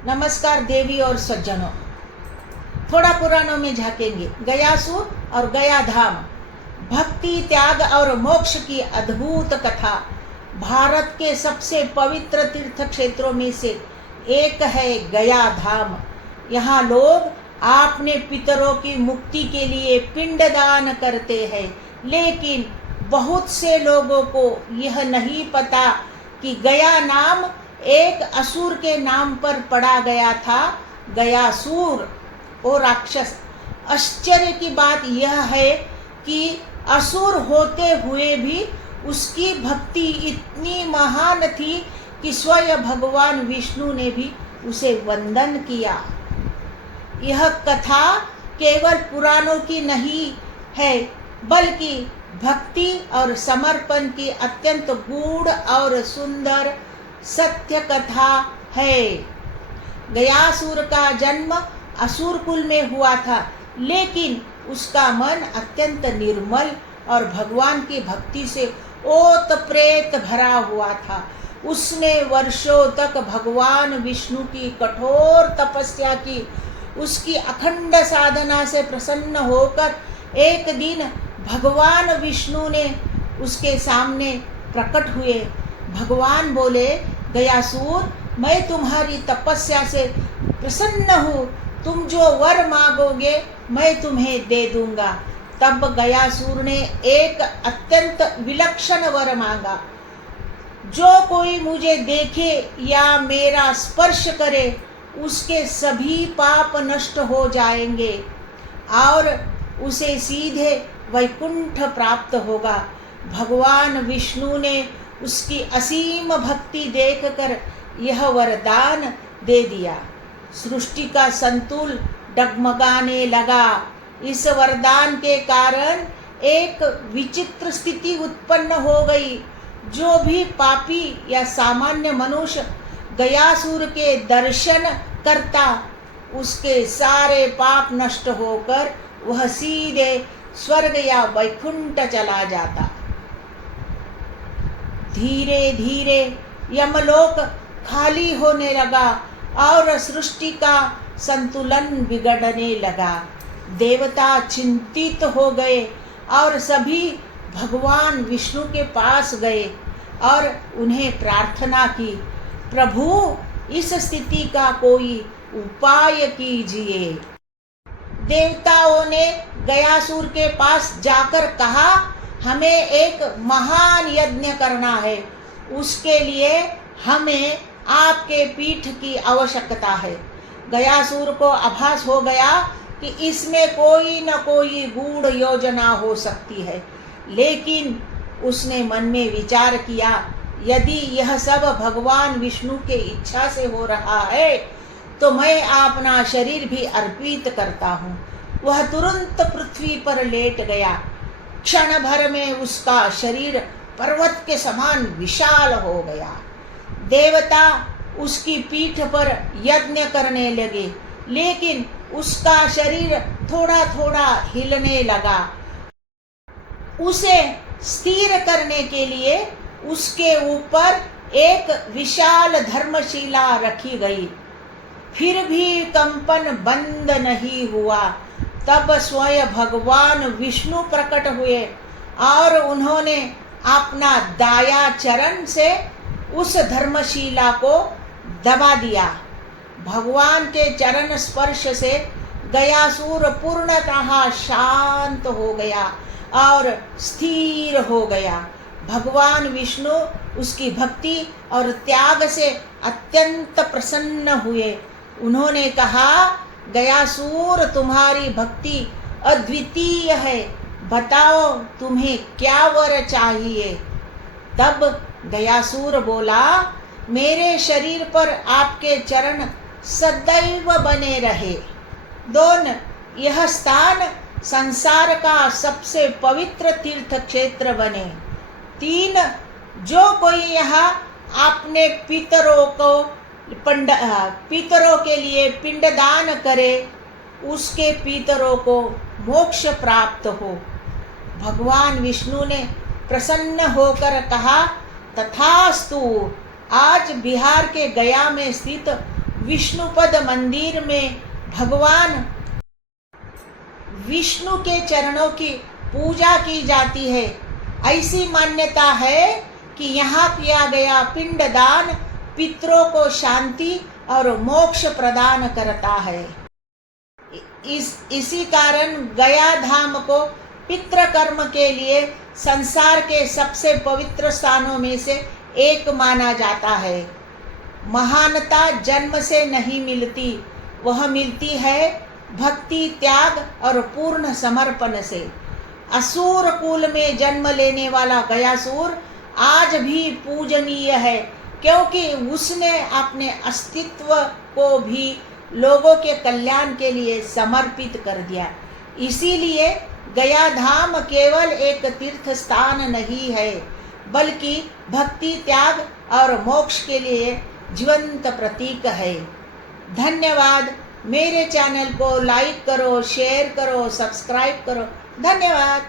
नमस्कार देवी और सज्जनों। थोड़ा पुराणों में झांकेंगे। गयासुर और गया धाम, भक्ति, त्याग और मोक्ष की अद्भुत कथा। भारत के सबसे पवित्र तीर्थ क्षेत्रों में से एक है गया धाम। यहाँ लोग अपने पितरों की मुक्ति के लिए पिंडदान करते हैं, लेकिन बहुत से लोगों को यह नहीं पता कि गया नाम एक असुर के नाम पर पड़ा गया था, गयासुर, वो राक्षस। आश्चर्य की बात यह है कि असुर होते हुए भी उसकी भक्ति इतनी महान थी कि स्वयं भगवान विष्णु ने भी उसे वंदन किया। यह कथा केवल पुराणों की नहीं है, बल्कि भक्ति और समर्पण की अत्यंत गूढ़ और सुंदर सत्य कथा है। गयासुर का जन्म असुर कुल में हुआ था, लेकिन उसका मन अत्यंत निर्मल और भगवान की भक्ति से ओतप्रेत भरा हुआ था। उसने वर्षों तक भगवान विष्णु की कठोर तपस्या की। उसकी अखंड साधना से प्रसन्न होकर एक दिन भगवान विष्णु ने उसके सामने प्रकट हुए। भगवान बोले, गयासुर, मैं तुम्हारी तपस्या से प्रसन्न हूँ, तुम जो वर मांगोगे मैं तुम्हें दे दूंगा। तब गयासुर ने एक अत्यंत विलक्षण वर मांगा। जो कोई मुझे देखे या मेरा स्पर्श करे, उसके सभी पाप नष्ट हो जाएंगे और उसे सीधे वैकुंठ प्राप्त होगा। भगवान विष्णु ने उसकी असीम भक्ति देखकर यह वरदान दे दिया। सृष्टि का संतुलन डगमगाने लगा। इस वरदान के कारण एक विचित्र स्थिति उत्पन्न हो गई। जो भी पापी या सामान्य मनुष्य गयासुर के दर्शन करता, उसके सारे पाप नष्ट होकर वह सीधे स्वर्ग या वैकुंठ चला जाता। धीरे धीरे यमलोक खाली होने लगा और सृष्टि का संतुलन बिगड़ने लगा। देवता चिंतित हो गए और सभी भगवान विष्णु के पास गए और उन्हें प्रार्थना की, प्रभु, इस स्थिति का कोई उपाय कीजिए। देवताओं ने गयासुर के पास जाकर कहा, हमें एक महान यज्ञ करना है। उसके लिए हमें आपके पीठ की आवश्यकता है। गयासुर को आभास हो गया कि इसमें कोई न कोई गूढ़ योजना हो सकती है, लेकिन उसने मन में विचार किया, यदि यह सब भगवान विष्णु के इच्छा से हो रहा है तो मैं अपना शरीर भी अर्पित करता हूँ। वह तुरंत पृथ्वी पर लेट गया। क्षण भर में उसका शरीर पर्वत के समान विशाल हो गया। देवता उसकी पीठ पर यज्ञ करने लगे, लेकिन उसका शरीर थोड़ा थोड़ा हिलने लगा। उसे स्थिर करने के लिए उसके ऊपर एक विशाल धर्मशिला रखी गई, फिर भी कंपन बंद नहीं हुआ। तब स्वयं भगवान विष्णु प्रकट हुए और उन्होंने अपना दाया चरण से उस धर्मशिला को दबा दिया। भगवान के चरण स्पर्श से गयासुर पूर्णतः शांत हो गया और स्थिर हो गया। भगवान विष्णु उसकी भक्ति और त्याग से अत्यंत प्रसन्न हुए। उन्होंने कहा, गयासुर, तुम्हारी भक्ति अद्वितीय है, बताओ तुम्हें क्या वर चाहिए। तब गयासुर बोला, मेरे शरीर पर आपके चरण सदैव बने रहे। 2, यह स्थान संसार का सबसे पवित्र तीर्थ क्षेत्र बने। 3, जो कोई यहाँ अपने पितरों के लिए पिंडदान करे, उसके पितरों को मोक्ष प्राप्त हो। भगवान विष्णु ने प्रसन्न होकर कहा, तथास्तु। आज बिहार के गया में स्थित विष्णुपद मंदिर में भगवान विष्णु के चरणों की पूजा की जाती है। ऐसी मान्यता है कि यहाँ किया गया पिंडदान पितरों को शांति और मोक्ष प्रदान करता है। इसी कारण गया धाम को पितृ कर्म के लिए संसार के सबसे पवित्र स्थानों में से एक माना जाता है। महानता जन्म से नहीं मिलती, वह मिलती है भक्ति, त्याग और पूर्ण समर्पण से। असुर कुल में जन्म लेने वाला गयासुर आज भी पूजनीय है, क्योंकि उसने अपने अस्तित्व को भी लोगों के कल्याण के लिए समर्पित कर दिया। इसीलिए गया धाम केवल एक तीर्थ स्थान नहीं है, बल्कि भक्ति, त्याग और मोक्ष के लिए जीवंत प्रतीक है। धन्यवाद। मेरे चैनल को लाइक करो, शेयर करो, सब्सक्राइब करो। धन्यवाद।